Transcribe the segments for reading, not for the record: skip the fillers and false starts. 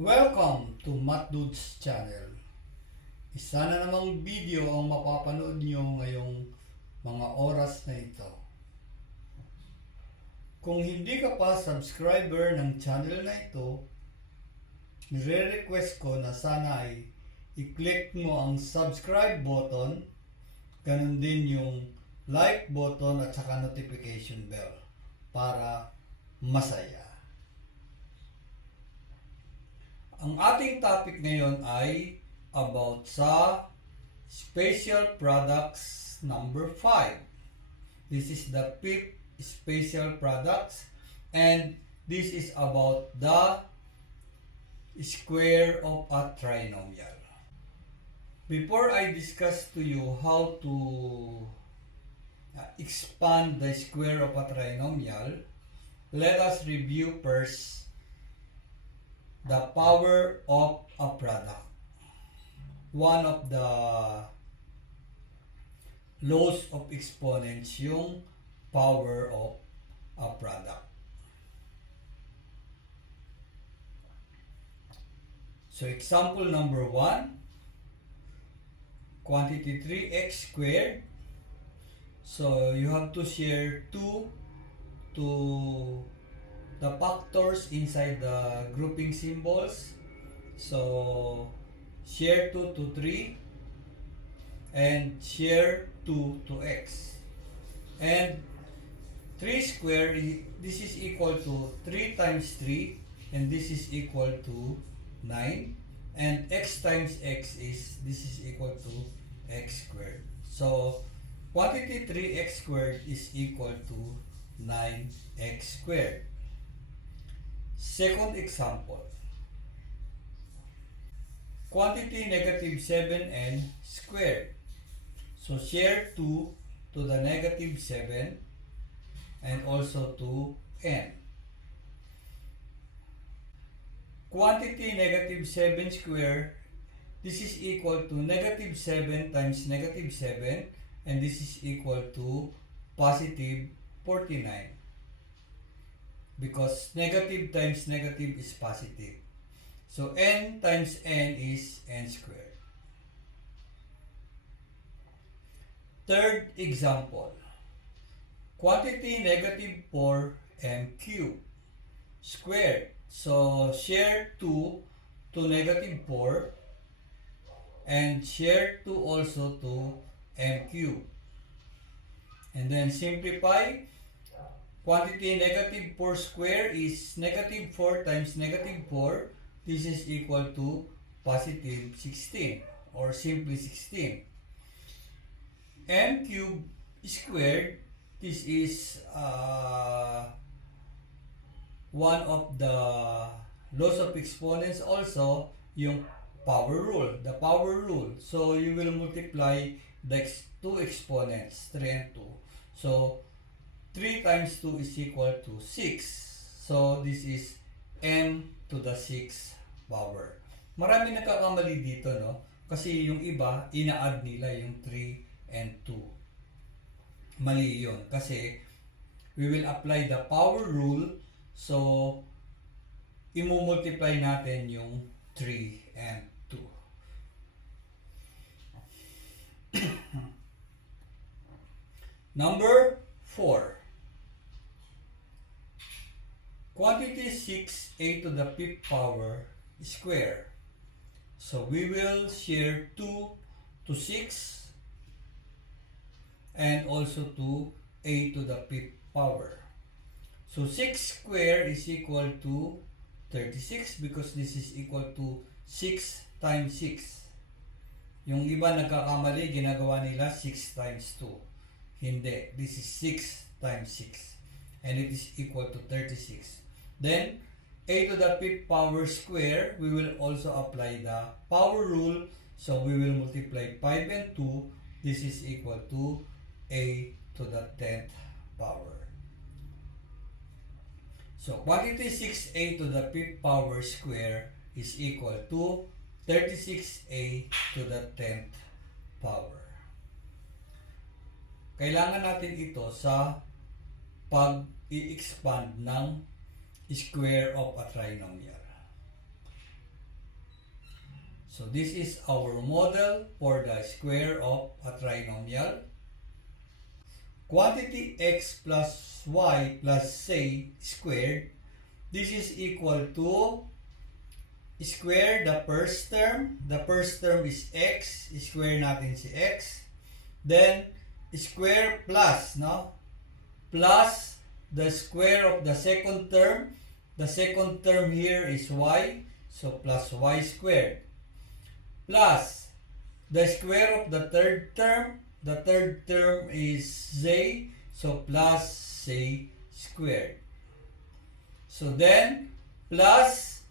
Welcome to Math Dudes channel. Isa na namang video ang mapapanood nyo ngayong mga oras na ito. Kung hindi ka pa subscriber ng channel na ito, nire-request ko na sana ay i-click mo ang subscribe button, ganun din yung like button at saka notification bell para masaya. Ang ating topic ngayon ay about sa special products number 5. This is the fifth special products and this is about the square of a trinomial. Before I discuss to you how to expand the square of a trinomial, let us review first the power of a product. One of the laws of exponents, yung power of a product. So example number 1, quantity 3x squared. So you have to share 2 to the factors inside the grouping symbols. So share 2 to 3 and share 2 to x. And 3 square, this is equal to 3 times 3 and this is equal to 9. And x times x this is equal to x squared. So quantity 3x squared is equal to 9x squared. Second example, quantity negative 7n squared. So share 2 to the negative 7 and also to n. Quantity negative 7 squared, this is equal to negative 7 times negative 7 and this is equal to positive 49. Because negative times negative is positive. So n times n is n squared. Third example, quantity negative 4m cubed squared. So share 2 to negative 4 and share 2 also to m cubed. And then simplify. Quantity negative 4 square is negative 4 times negative 4. This is equal to positive 16 or simply 16. M cube squared, this is one of the laws of exponents also, yung power rule, the power rule. So you will multiply the two exponents, 3 and 2. So 3 times 2 is equal to 6. So, this is m to the 6th power. Marami nagkakamali dito, no? Kasi yung iba, ina-add nila yung 3 and 2. Mali yun. Kasi, we will apply the power rule. So, imumultiply natin yung 3 and 2. Number 4. Quantity 6a to the 5th power square. So we will share 2 to 6 and also to a to the 5th power. So 6 square is equal to 36 because this is equal to 6 times 6. Yung iba nagkakamali, ginagawa nila 6 times 2. Hindi, this is 6 times 6 and it is equal to 36. Then, a to the 5th power square, we will also apply the power rule. So, we will multiply 5 and 2. This is equal to a to the 10th power. So, quantity 6a to the 5th power square is equal to 36a to the 10th power. Kailangan natin ito sa pag-i-expand ng square of a trinomial. So this is our model for the square of a trinomial. Quantity x plus y plus z squared, this is equal to square the first term. The first term is x, square natin si x. Then square plus, no? Plus the square of the second term. The second term here is y, so plus y squared. Plus the square of the third term. The third term is z, so plus z squared. So then plus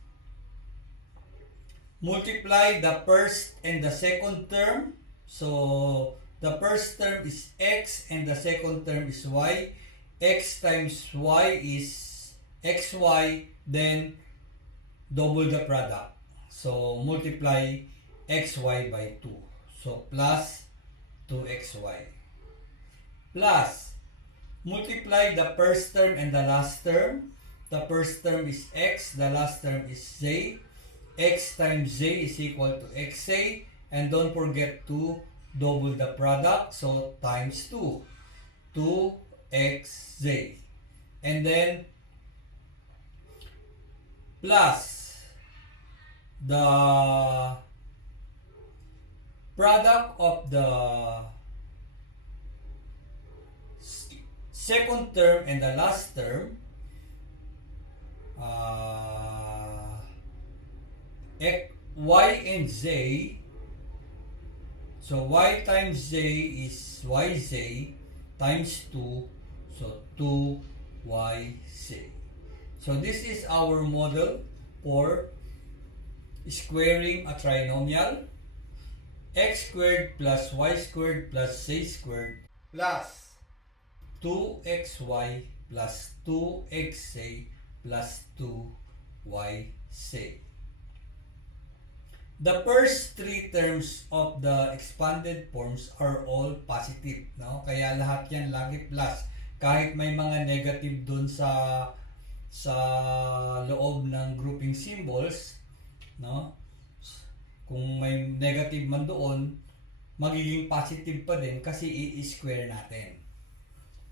multiply the first and the second term. So the first term is x and the second term is y. X times y is xy, then double the product. So multiply xy by 2. So plus 2xy. Plus multiply the first term and the last term. The first term is x, the last term is z. X times z is equal to xa, and don't forget to double the product, so times 2, 2xz. And then plus the product of the second term and the last term, y and z. So y times z is yz times 2, so 2yz. So this is our model for squaring a trinomial. X squared plus y squared plus z squared plus 2xy plus 2xz plus 2yz. The first three terms of the expanded forms are all positive, no? Kaya lahat yan lagi plus. Kahit may mga negative dun sa loob ng grouping symbols, no? Kung may negative man doon, magiging positive pa din kasi i-square natin.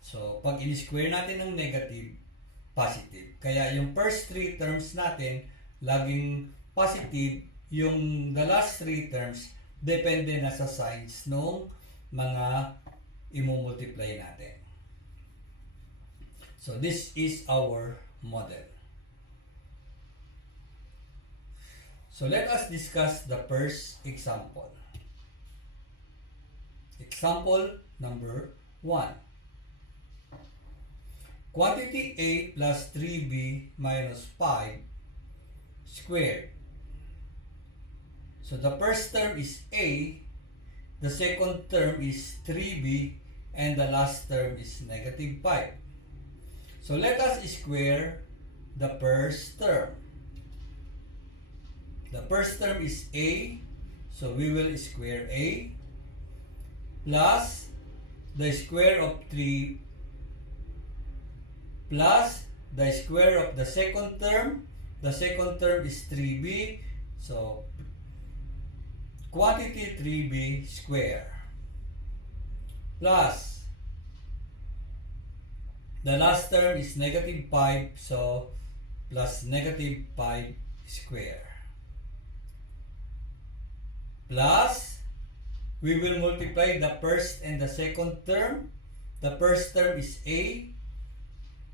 So, pag i-square natin ng negative, positive. Kaya yung first three terms natin, laging positive. Yung the last three terms, depende na sa signs ng mga imumultiply natin. So, this is our model. So, let us discuss the first example. Example number 1. Quantity a plus 3b minus 5 squared. So the first term is a, the second term is 3b, and the last term is negative 5. So let us square the first term. The first term is a, so we will square a, plus the square of 3 plus the square of the second term. The second term is 3b, so quantity 3b square plus the last term is negative 5, so plus negative 5 square plus we will multiply the first and the second term. The first term is a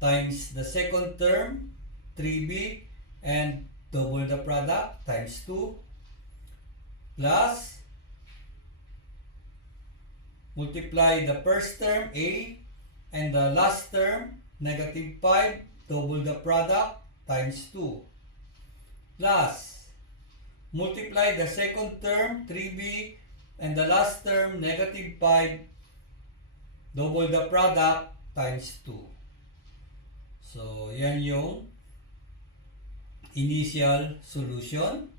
times the second term 3b and double the product times 2 plus multiply the first term a and the last term negative 5, double the product times 2 plus multiply the second term 3b and the last term negative 5, double the product times 2. So yan yung initial solution.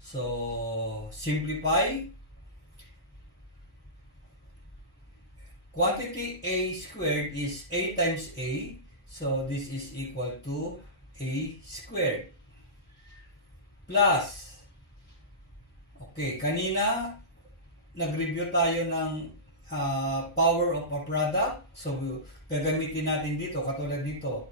So, simplify. Quantity a squared is a times a. So, this is equal to a squared. Plus, Okay, kanina nag-review tayo ng power of a product. So, gagamitin natin dito, katulad dito,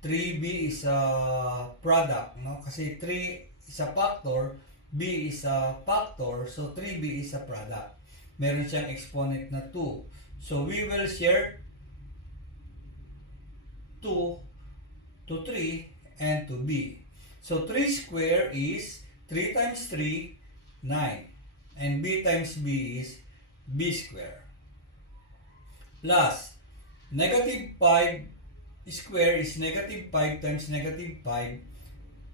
3b is a product, no? Kasi 3 is a factor, b is a factor, so 3b is a product. Meron siyang exponent na 2. So, we will share 2 to 3 and to b. So, 3 square is 3 times 3, 9. And b times b is b square. Plus, negative 5 square is negative 5 times negative 5.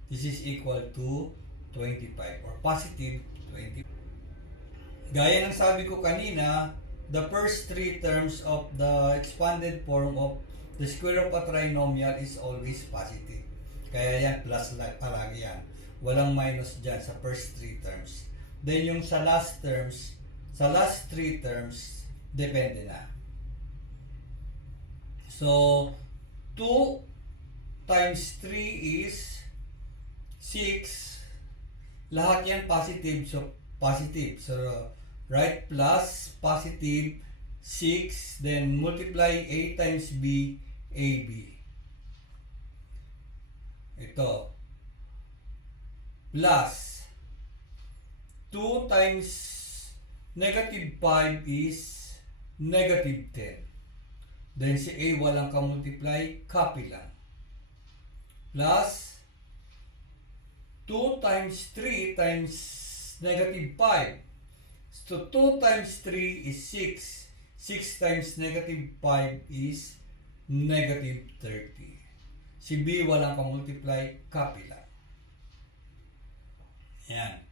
This is equal to 25 or positive 25. Gaya ng sabi ko kanina, the first three terms of the expanded form of the square of a trinomial is always positive. Kaya yan, plus palagi yan. Walang minus dyan sa first three terms. Then yung sa last terms, sa last three terms, depende na. So, 2 times 3 is 6. Lahat yan positive. So, positive. So, right, plus positive 6. Then, multiply A times B, AB. Ito. Plus 2 times negative 5 is negative 10. Then si A walang ka-multiply, copy lang. Plus 2 times 3 times negative 5. So 2 times 3 is 6. 6 times negative 5 is negative 30. Si B walang ka-multiply, copy lang. Yan.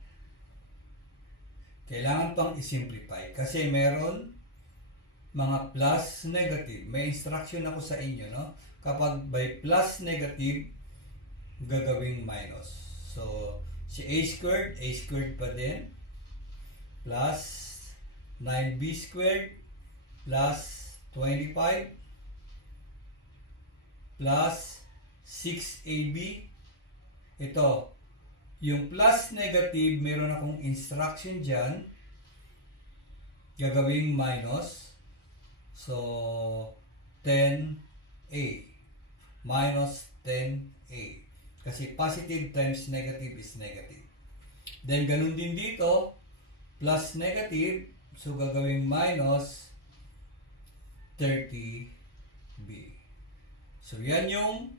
Kailangan pang i-simplify kasi meron mga plus, negative. May instruction ako sa inyo, no? Kapag by plus, negative, gagawing minus. So, si A squared pa din. Plus 9B squared plus 25 plus 6AB. Ito, yung plus negative, meron akong instruction dyan. Gagawing minus. So, 10A minus 10A. Kasi positive times negative is negative. Then, ganun din dito, plus negative, so gagawing minus 30B. So, yan yung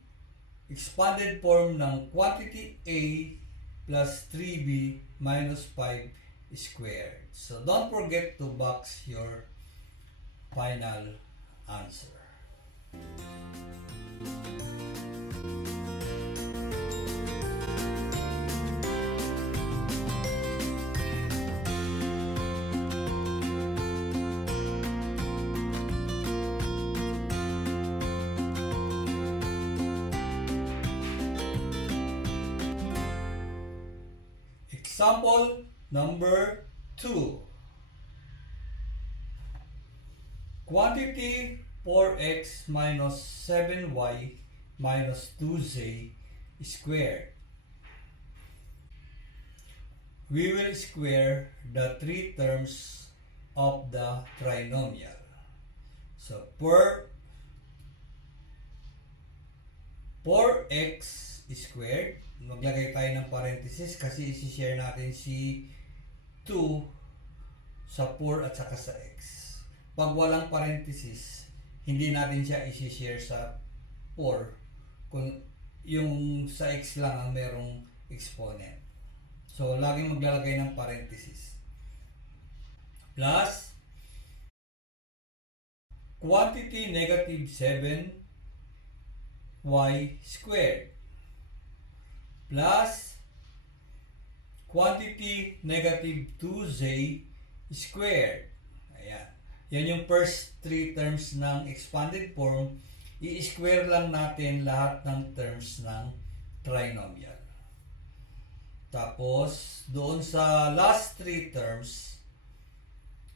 expanded form ng quantity A plus 3B minus 5 squared. So, don't forget to box your final answer. Example number 2. Quantity 4x minus 7y minus 2z squared. We will square the three terms of the trinomial. So, 4x squared, maglagay tayo ng parenthesis kasi isi-share natin si 2 sa 4 at saka sa x. Pag walang parenthesis, hindi natin siya isi-share sa 4 kung yung sa x lang ang merong exponent. So, laging maglalagay ng parenthesis. Plus, quantity negative 7y squared plus quantity negative 2z squared. Ayan. Yan yung first three terms ng expanded form. I-square lang natin lahat ng terms ng trinomial. Tapos, doon sa last three terms,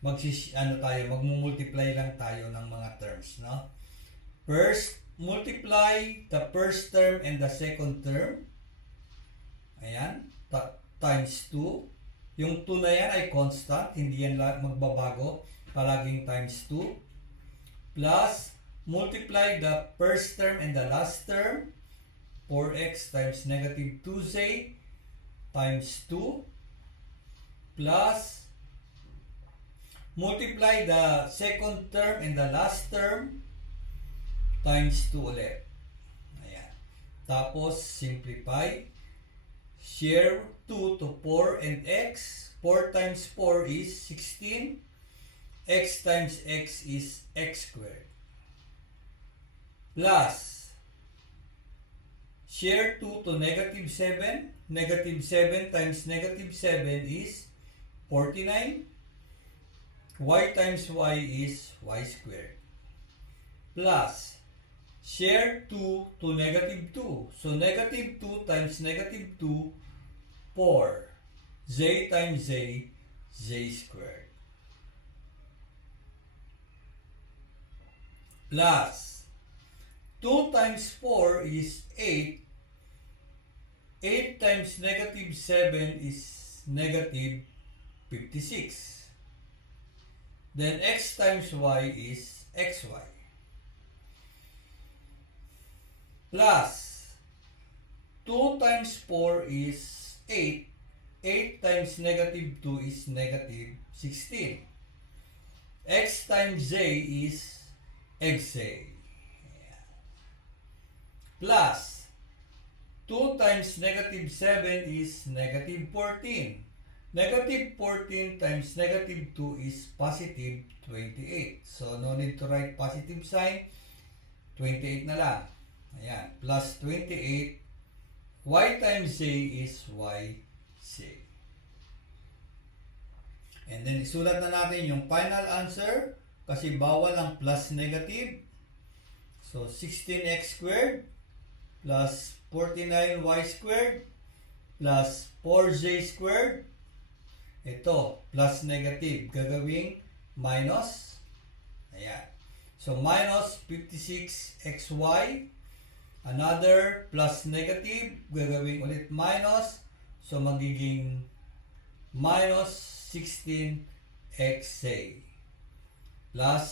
magmumultiply lang tayo ng mga terms, no? First, multiply the first term and the second term. Ayan, times 2. Yung 2 na yan ay constant, hindi yan magbabago, palaging times 2. Plus, multiply the first term and the last term, 4x times negative 2z times 2, plus, multiply the second term and the last term, times 2 ulit. Ayan. Tapos, simplify. Share 2 to 4 and x. 4 times 4 is 16. X times x is x squared. Plus, share 2 to negative 7. Negative 7 times negative 7 is 49. Y times y is y squared. Plus, share 2 to negative 2. So, negative 2 times negative 2, 4. Z times z, z squared. Plus, 2 times 4 is 8. 8 times negative 7 is negative 56. Then, x times y is xy. Plus, 2 times 4 is 8. 8 times negative 2 is negative 16. X times z is xz. Plus, 2 times negative 7 is negative 14. Negative 14 times negative 2 is positive 28. So, no need to write positive sign. 28 na lang. Ayan. Plus 28. Y times z is yz. And then, isulat na natin yung final answer kasi bawal ang plus negative. So, 16x squared plus 49y squared plus 4z squared. Ito, plus negative. Gagawing minus. Ayan. So, minus 56xy. Another plus negative. Gagawing ulit minus. So, magiging minus 16xz plus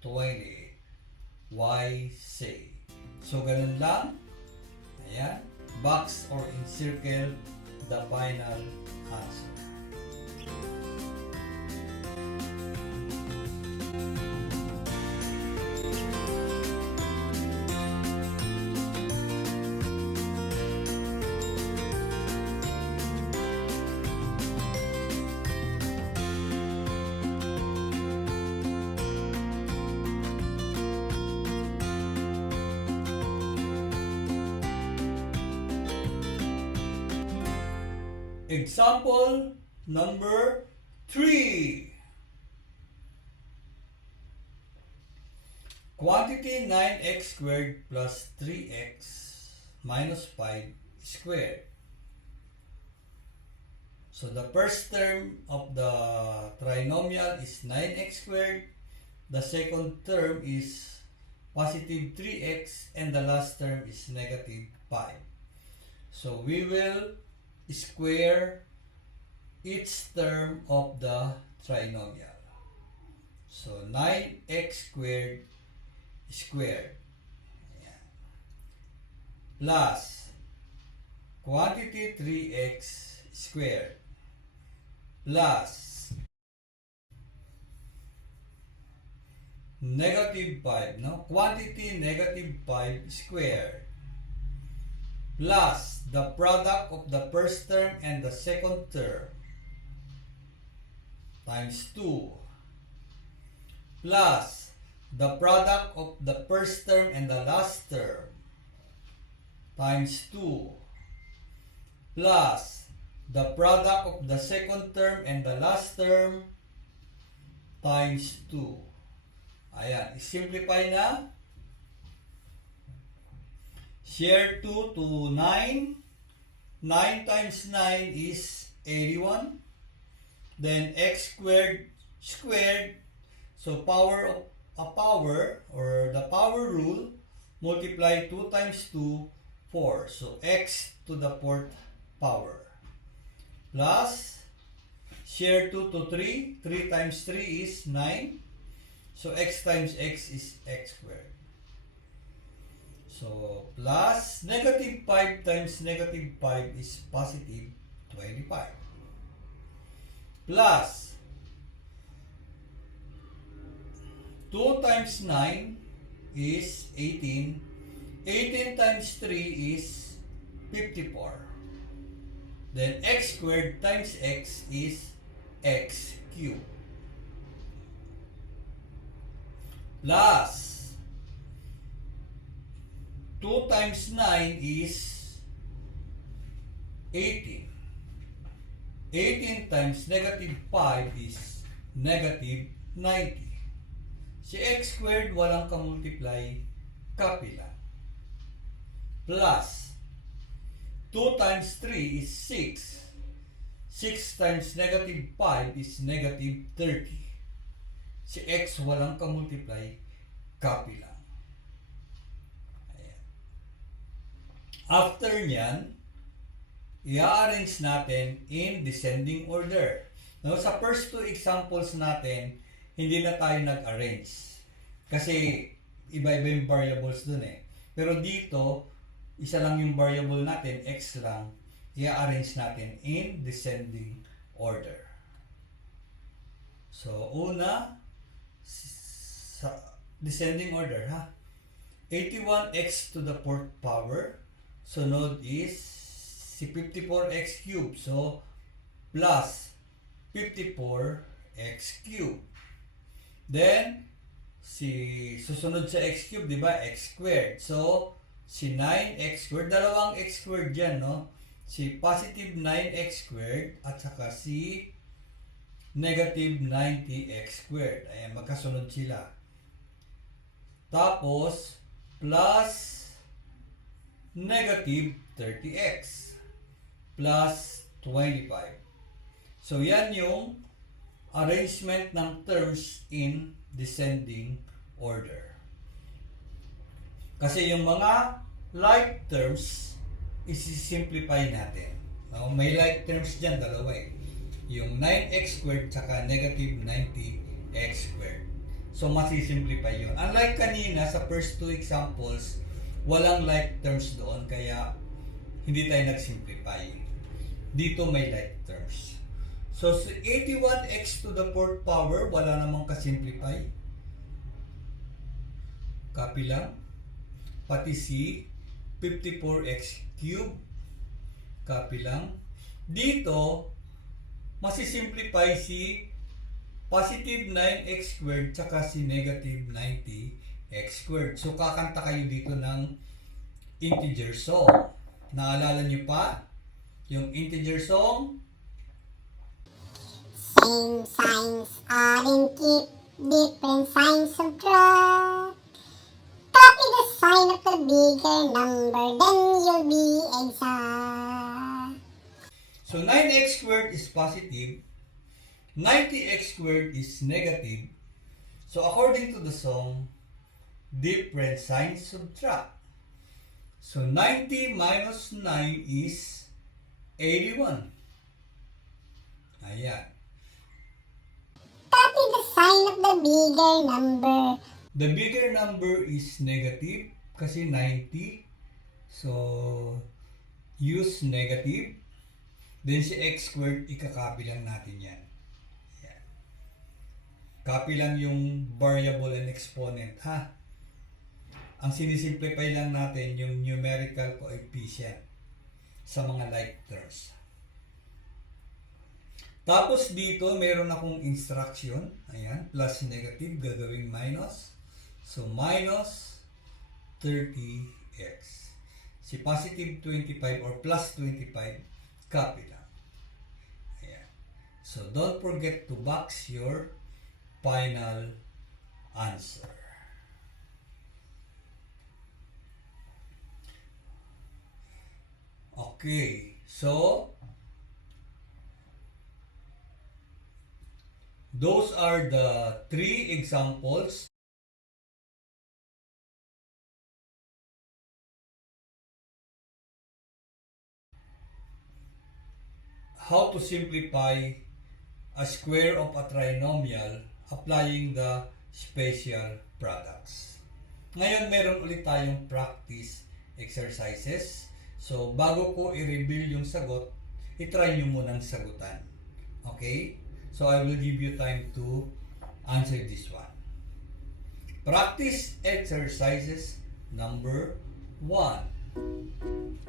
28yz. So, ganun lang. Ayan. Box or encircle the final answer. Example number 3. Quantity 9x squared plus 3x minus 5 squared. So the first term of the trinomial is 9x squared. The second term is positive 3x and the last term is negative 5. So we will square each term of the trinomial. So 9x squared squared. Ayan. Plus quantity 3x squared plus negative 5, no? Quantity negative 5 squared plus the product of the first term and the second term times 2 plus the product of the first term and the last term times 2 plus the product of the second term and the last term times 2. Ayan, simplify na. Share 2 to 9. 9 times 9 is 81. Then x squared squared. So power of a power or the power rule, multiply 2 times 2, 4. So x to the 4th power. Plus share 2 to 3. 3 times 3 is 9. So x times x is x squared. So plus negative 5 times negative 5 is positive 25. Plus 2 times 9 is 18. 18 times 3 is 54. Then x squared times x is x cubed. Plus 2 times 9 is 18. 18 times negative 5 is negative 90. Si x squared walang kamultiply, copy lang. Plus 2 times 3 is 6. 6 times negative 5 is negative 30. Si x walang kamultiply, copy lang. Ayan. After nyan, i-arrange natin in descending order. Now, sa first two examples natin, hindi na tayo nag-arrange. Kasi iba-iba yung variables dun eh. Pero dito, isa lang yung variable natin, x lang, i-arrange natin in descending order. So, una, sa descending order, ha? 81x to the 4th power. Sunod is si 54x cubed. So, plus 54x cubed. Then, susunod sa x cubed, di ba? X squared. So, si 9x squared, dalawang x squared dyan, no? Si positive 9x squared at saka si negative 90x squared. Ayan, magkasunod sila. Tapos, plus negative 30x plus 25. So, yan yung arrangement ng terms in descending order. Kasi yung mga like terms, isi-simplify natin. May like terms dyan, dalawa eh. Yung 9x squared tsaka negative 90x squared. So, masisimplify yun. Unlike kanina, sa first two examples, walang like terms doon, kaya hindi tayo nag-simplify. Dito may like terms. So, 81x to the 4th power, wala namang kasimplify. Copy lang. Pati si 54x cubed. Copy lang. Dito, masisimplify si positive 9x squared tsaka si negative 90x squared. So, kakanta kayo dito ng integer song. Naalala nyo pa? Yung integer song? Same signs add and keep, different signs subtract. Copy the sign of the bigger number, then you'll be exact. So, 9x squared is positive. 90x squared is negative. So, according to the song, different signs subtract. So, 90 minus 9 is 81. Ayan. Copy the sign of the bigger number. The bigger number is negative kasi 90. So, use negative. Then si x squared, ikakopy lang natin yan. Ayan. Copy lang yung variable and exponent, ha? Ang sinisimplify lang natin yung numerical coefficient sa mga like terms. Tapos dito, meron akong instruction. Ayan, plus negative, gagawing minus. So, minus 30x. Si positive 25 or plus 25, copy lang. Ayan. So, don't forget to box your final answer. Okay, so those are the 3 examples how to simplify a square of a trinomial applying the special products. Ngayon, meron ulit tayong practice exercises. So, bago ko i-reveal yung sagot, itry nyo munang sagutan. Okay? So, I will give you time to answer this one. Practice exercises number 1.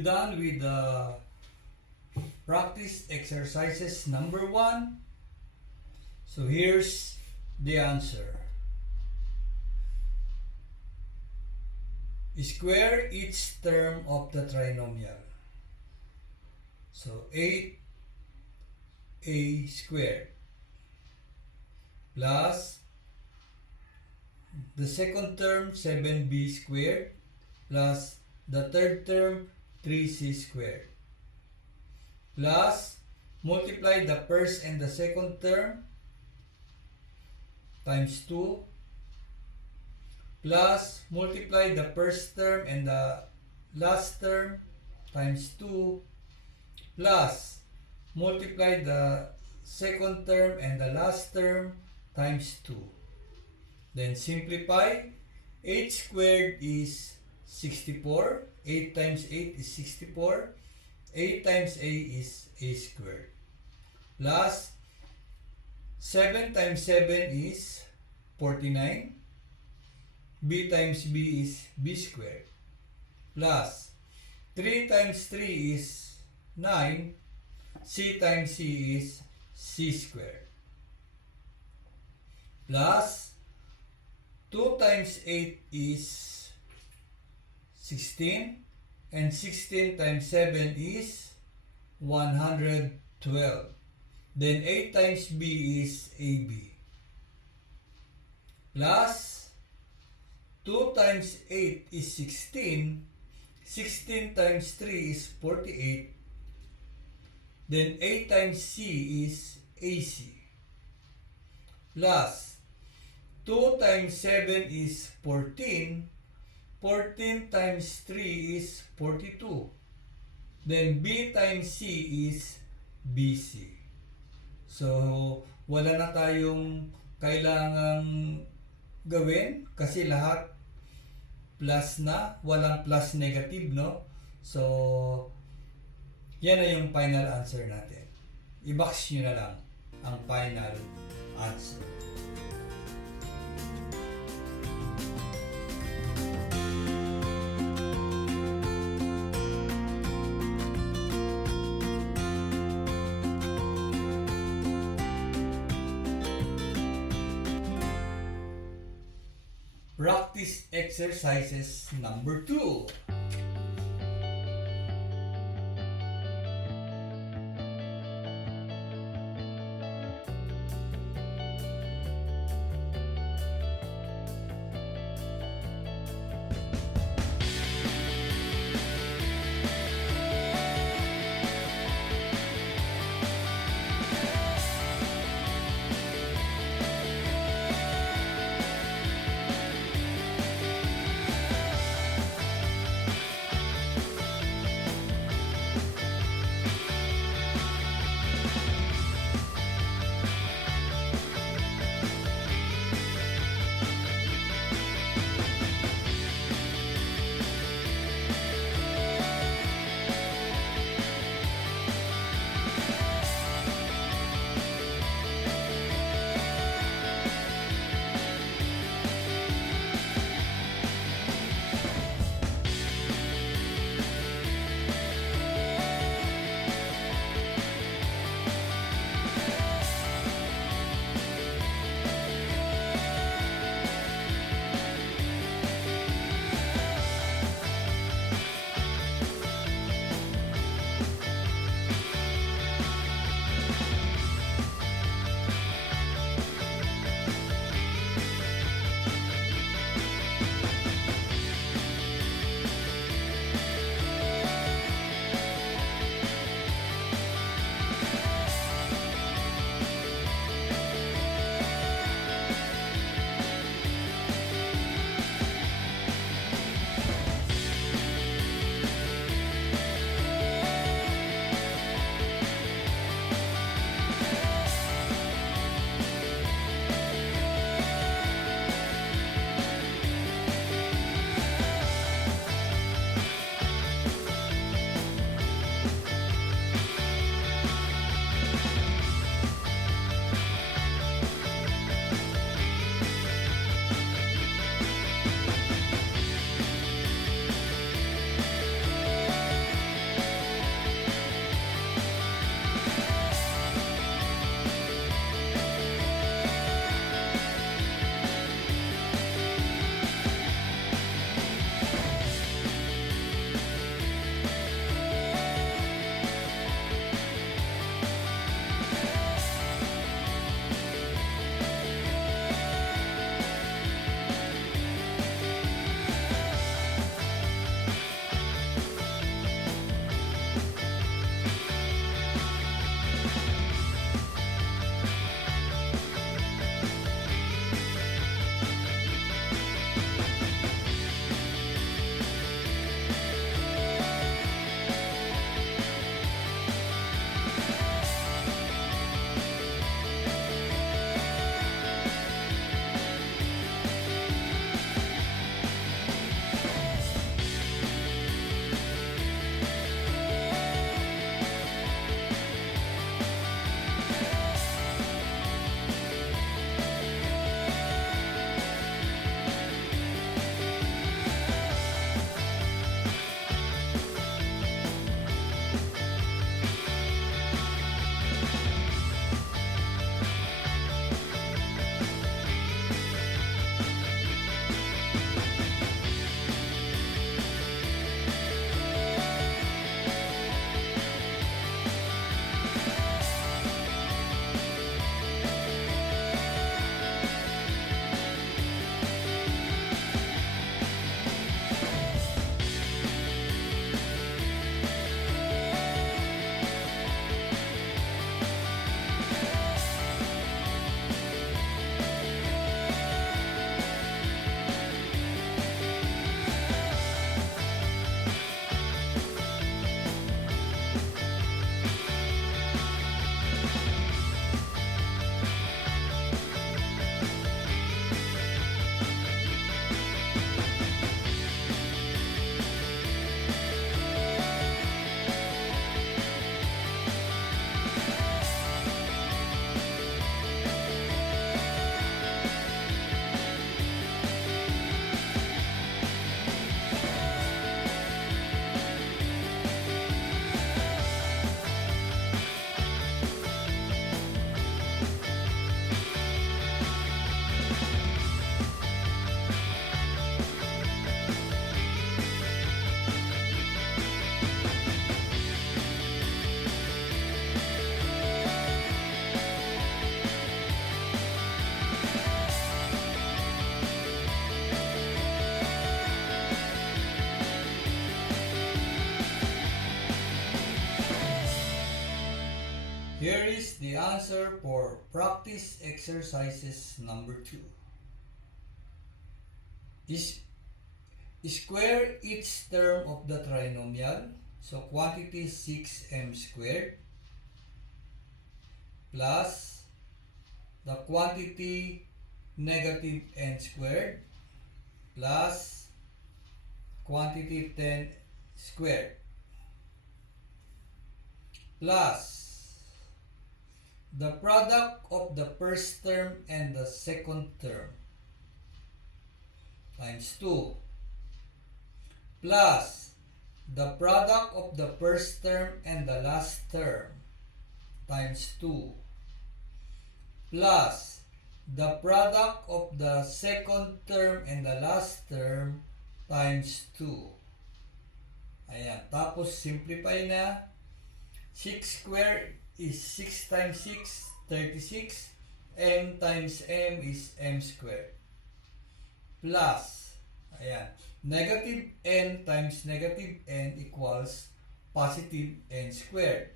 you done with the practice exercises number 1? So here's the answer. Square each term of the trinomial. So 8a squared plus the second term 7b squared plus the third term 3c squared plus multiply the first and the second term times 2 plus multiply the first term and the last term times 2 plus multiply the second term and the last term times 2. Then simplify. 8 squared is 64. 8 times 8 is 64. 8 times a is a squared. Plus 7 times 7 is 49. B times b is b squared. Plus 3 times 3 is 9. C times c is c squared. Plus 2 times 8 is 16. And 16 times 7 is 112. Then 8 times b is ab. Plus 2 times 8 is 16. 16 times 3 is 48. Then 8 times c is ac. Plus 2 times 7 is 14. 14 times 3 is 42. Then b times c is bc. So, wala na tayong kailangang gawin kasi lahat plus na, walang plus negative, no? So, yan na yung final answer natin. I-box nyo na lang ang final answer. Practice exercises number 2. here is the answer for practice exercises number 2. Square each term of the trinomial. So quantity 6m squared plus the quantity negative n squared plus quantity 10 squared plus the product of the first term and the second term times 2 plus the product of the first term and the last term times 2 plus the product of the second term and the last term times 2. Ayan. Tapos simplify na. 6 squared is 6 times 6, 36. M times M is M squared. Plus, ayan, negative N times negative N equals positive N squared.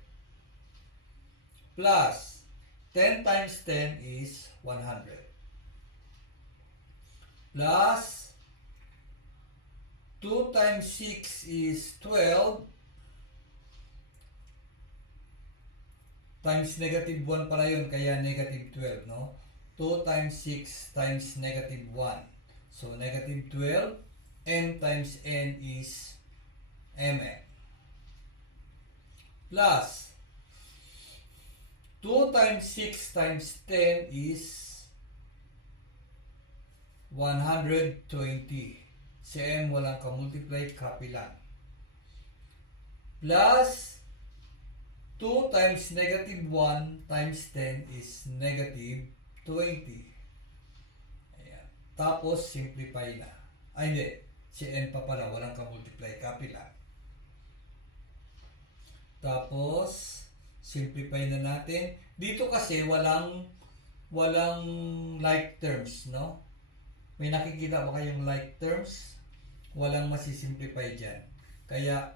Plus, 10 times 10 is 100. Plus, 2 times 6 is 12. Times negative 1 pala yun, kaya negative 12, no? 2 times 6 times negative 1. So, negative 12. N times N is Mn. Plus, 2 times 6 times 10 is 120. Si M walang ka-multiply, copy lang. Plus, 2 times negative 1 times 10 is negative 20. Ayan. Tapos, simplify na. Ay, hindi. Si N pa pala, walang ka-multiply, copy lang. Tapos, simplify na natin. Dito kasi, walang like terms, no? May nakikita ba kayong like terms? Walang masisimplify dyan. Kaya,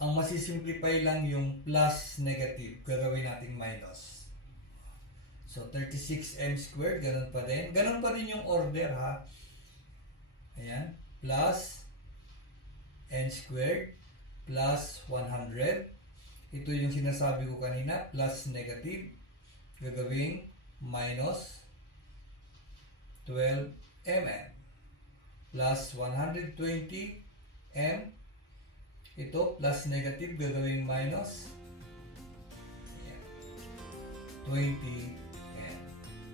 ang masisimplify lang yung plus negative. Gagawin natin minus. So, 36m squared, ganun pa din. Ganun pa din yung order, ha? Ayan. Plus n squared plus 100. Ito yung sinasabi ko kanina. Plus negative. Gagawing minus 12mn. Plus 120m. Ito, plus negative, gagawing minus 20m.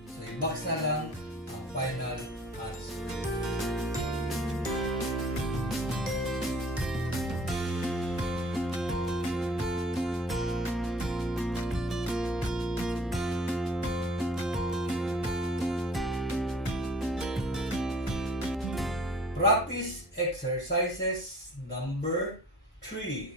So, i-box na lang ang final answer. Practice exercises number 3.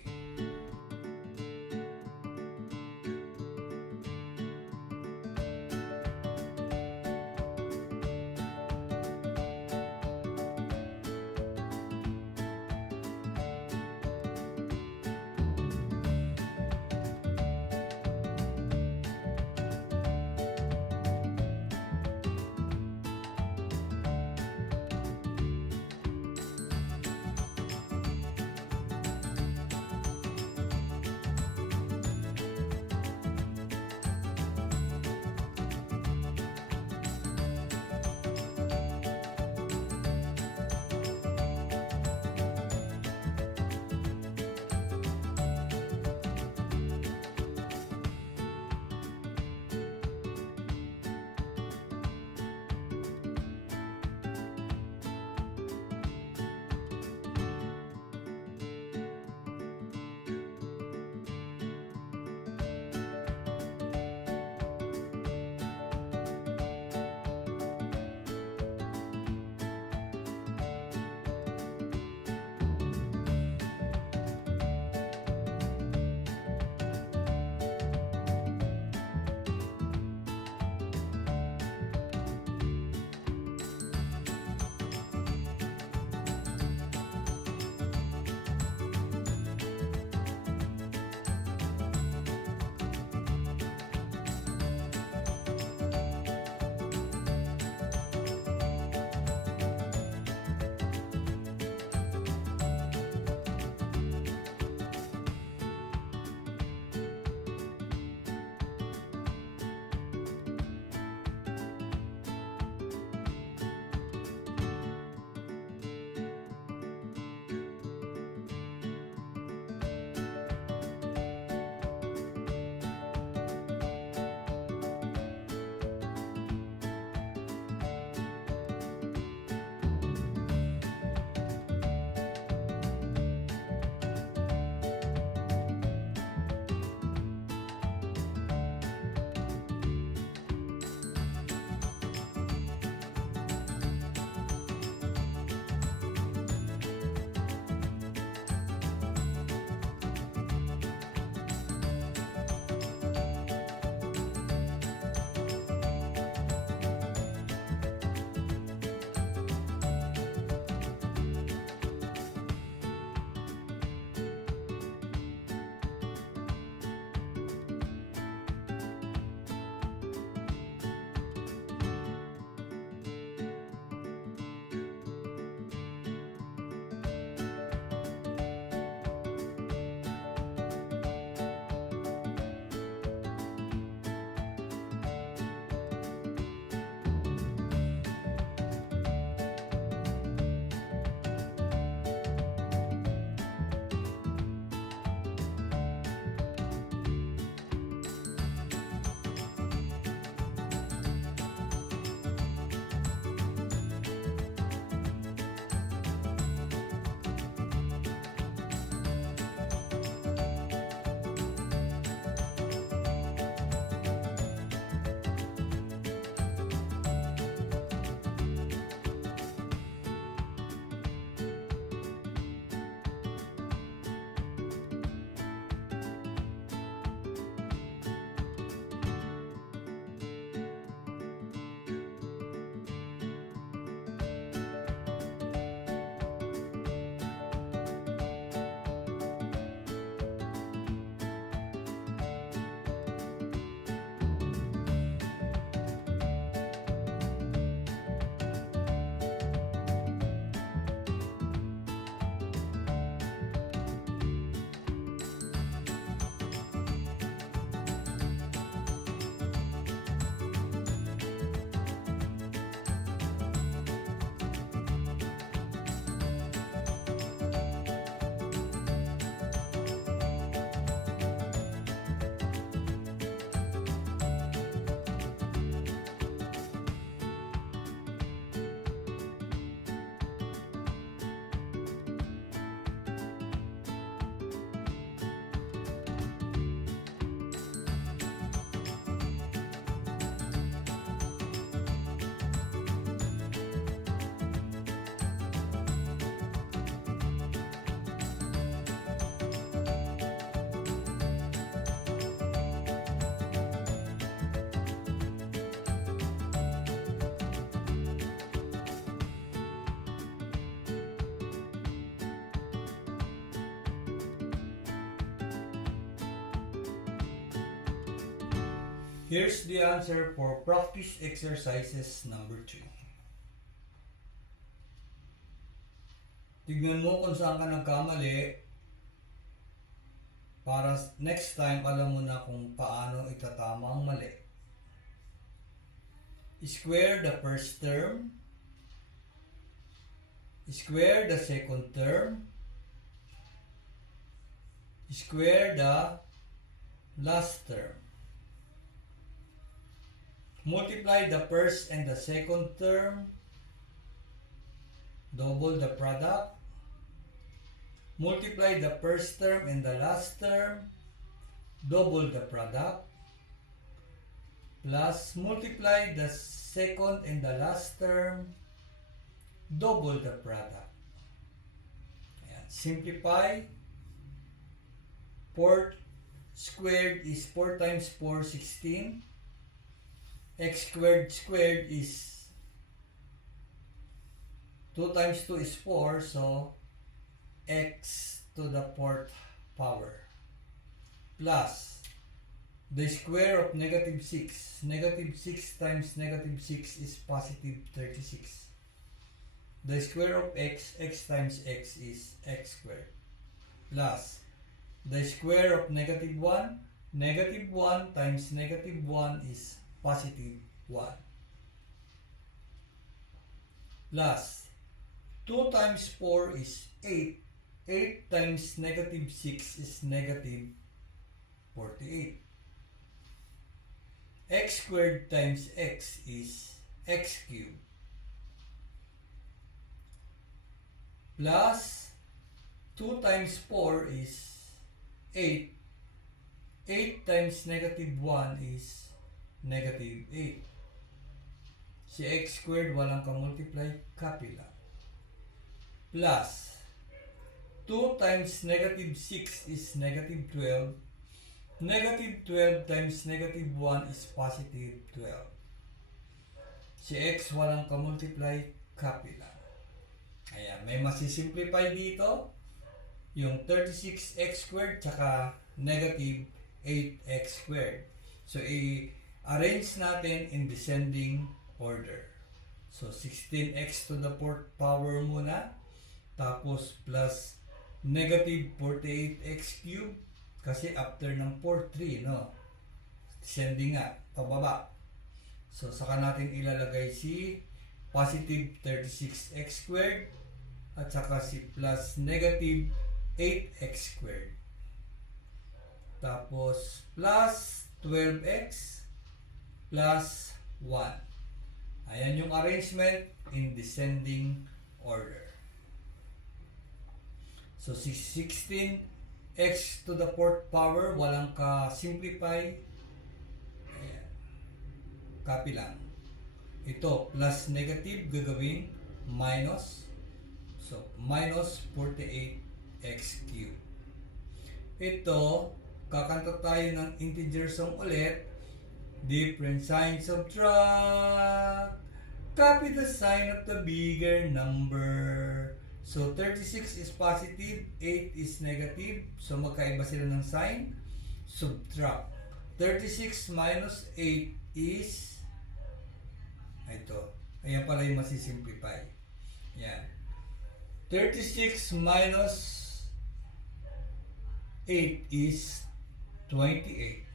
Here's the answer for practice exercises number 3. Tignan mo kung saan ka nagkamali para next time alam mo na kung paano itatama ang mali. Square the first term. Square the second term. Square the last term. Multiply the first and the second term. Double the product. Multiply the first term and the last term. Double the product. Plus multiply the second and the last term. Double the product. Ayan. Simplify. 4 squared is 4 times 4, 16. X squared is 2 times 2 is 4, so x to the 4th power plus the square of negative 6. Negative 6 times negative 6 is positive 36. The square of x times x is x squared plus the square of negative 1. Negative 1 times negative 1 is positive 1 plus 2 times 4 is 8. 8 times negative 6 is negative 48. X squared times x is x cubed plus 2 times 4 is 8. 8 times negative 1 is negative 8. Si x squared walang ka-multiply, copy lang. Plus 2 times negative 6 is negative 12. Negative 12 times negative 1 is positive 12. Si x walang ka-multiply, copy lang. Ayan, may masisimplify dito. Yung 36x squared tsaka negative 8x squared. So, i-arrange natin in descending order. So, 16x to the 4th power muna. Tapos, plus negative 48x cubed. Kasi after ng 4, 3, no? Descending nga, pababa. So, saka natin ilalagay si positive 36x squared at saka si plus negative 8x squared. Tapos, plus 12x plus 1. Ayan yung arrangement in descending order. So, 16x to the 4th power, walang ka-simplify. Ayan. Copy lang. Ito, plus negative, gagawin minus. So, minus 48x cubed. Ito, kakanta tayo ng integer sum ulit. Different sign, subtract. Copy the sign of the bigger number. So, 36 is positive, 8 is negative. So, magkaiba sila ng sign. Subtract. 36 minus 8 is ito. Ayan pala yung masisimplify. Yan. 36 minus 8 is 28.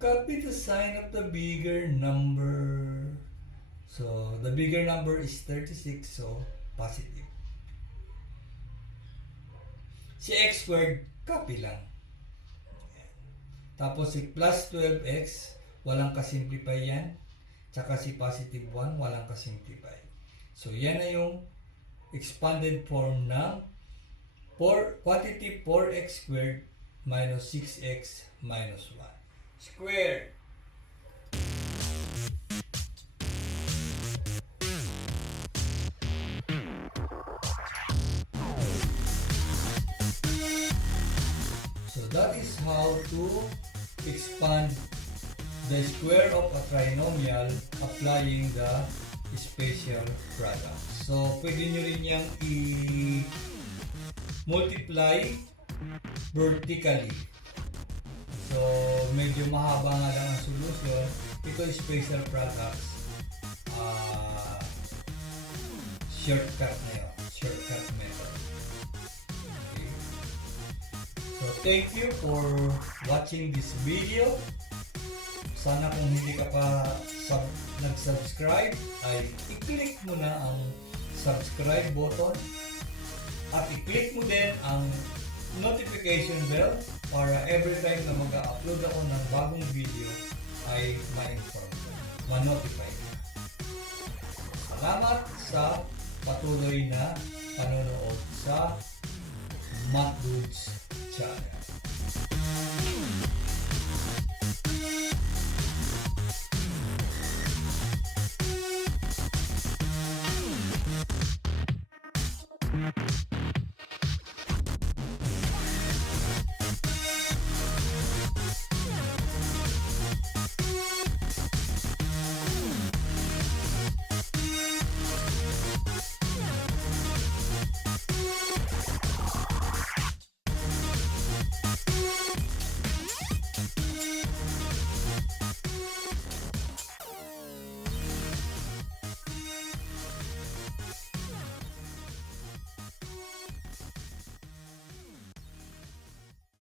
Copy the sign of the bigger number. So, the bigger number is 36, so positive. Si x squared, copy lang. Tapos si plus 12x, walang kasimplify yan. Tsaka si positive 1, walang kasimplify. So, yan na yung expanded form ng quantity 4x squared minus 6x minus 1. Squared. So, that is how to expand the square of a trinomial applying the special product. So, pwede nyo rin yung i-multiply vertically. So, medyo mahaba nga lang ang solusyon. Ito special products. Shortcut na yun. Shortcut method. Okay. So, thank you for watching this video. Sana kung hindi ka pa nag-subscribe, ay i-click mo na ang subscribe button at i-click mo din ang notification bell para every time na mag-upload ako ng bagong video ay ma-inform, ma-notify ka. Salamat sa patuloy na panonood sa Math Dudes Channel.